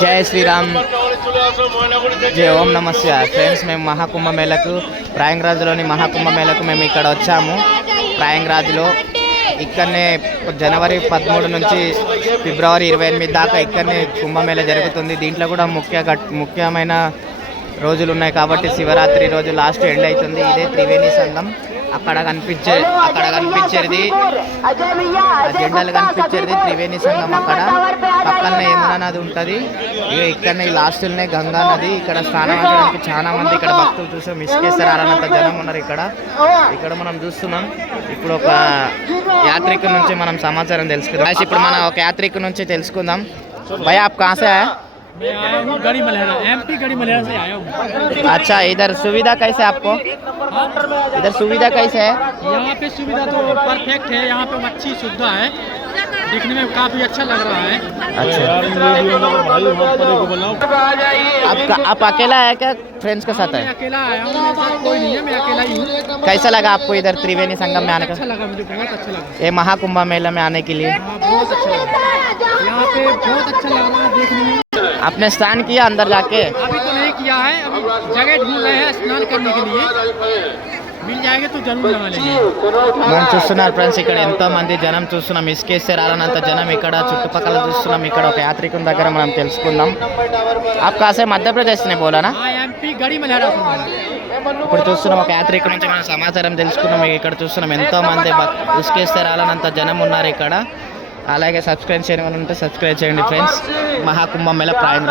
జై శ్రీరామ్, జై ఓం నమస్తే ఫ్రెండ్స్. మేము మహాకుంభమేళకు ప్రయాగ్రాజ్లోని మహాకుంభమేళకు మేము ఇక్కడ వచ్చాము. ప్రయాగ్రాజ్లో ఇక్కడనే జనవరి 13 నుంచి ఫిబ్రవరి 28 దాకా ఇక్కడనే కుంభమేళ జరుగుతుంది. దీంట్లో కూడా ముఖ్యమైన రోజులు ఉన్నాయి కాబట్టి శివరాత్రి రోజు లాస్ట్ ఎండ్ అవుతుంది. ఇదే త్రివేణి సంఘం. అక్కడ కనిపించేది జెండాలు కనిపించేది త్రివేణి సంఘం. అక్కడ పక్కనే యమునా నది ఉంటుంది. ఇక్కడనే లాస్ట్లోనే గంగా నది. ఇక్కడ స్నానం చేయడానికి చాలా మంది ఇక్కడ భక్తులు చూసాం. ఇసుకేశ్వరాలన్నంత జనం ఉన్నారు ఇక్కడ మనం చూస్తున్నాం. ఇప్పుడు ఒక యాత్రికుల నుంచి మనం సమాచారం తెలుసుకుందాం. ఇప్పుడు మనం ఒక యాత్రికుల నుంచి తెలుసుకుందాం. భయ आप कहाँ से आए? मैं आया हूँ गढ़ी मलहरा, एमपी गढ़ी मलहरा से आया हूँ। अच्छा, इधर सुविधा कैसे आपको? इधर सुविधा कैसे है? यहाँ पे सुविधा तो परफेक्ट है। यहाँ पे अच्छी सुविधा है, देखने में काफी अच्छा लग रहा है। अच्छा, आप अकेला है क्या फ्रेंड्स के साथ है? मैं अकेला आया हूँ, मेरे साथ कोई नहीं है, मैं अकेला ही हूँ। कैसा लगा आपको इधर त्रिवेणी संगम में आने का? अच्छा लगा, मुझे बहुत अच्छा लगा। ये महाकुंभ मेला में आने के लिए बहुत अच्छा लगा। यहाँ पे बहुत अच्छा लग रहा है देखने में। आपने स्नान किया अंदर जाके? अभी तो नहीं किया है, अभी जगह ढूंढ रहे हैं स्नान करने के लिए। मिल जाएगा तो जरूर लगा लेंगे। మనం చూస్తున్నారు ఫ్రెండ్స్, ఇక్కడ ఎంతో మంది జనం చూస్తున్నాం. ఇసుకేస్తే రాలనంత జనం ఇక్కడ చుట్టుపక్కల చూస్తున్నాం. ఇక్కడ ఒక యాత్రికుని దగ్గర మనం తెలుసుకుందాం. आप कहाँ से? मध्य प्रदेश ने बोला ना? एमपी गढ़ी मलहरा से। ఇప్పుడు చూస్తున్నాం ఒక యాత్రికుడి నుంచి మనం సమాచారం తెలుసుకున్నాం. ఇక్కడ చూస్తున్నాం ఎంతో మంది ఇసుకేస్తే రాలనంత జనం ఉన్నారు ఇక్కడ. అలాగే సబ్స్క్రైబ్ చేయని వాళ్ళు ఉంటే సబ్స్క్రైబ్ చేయండి ఫ్రెండ్స్. మహాకుంభమేళ ప్రయాగ్రాజ్.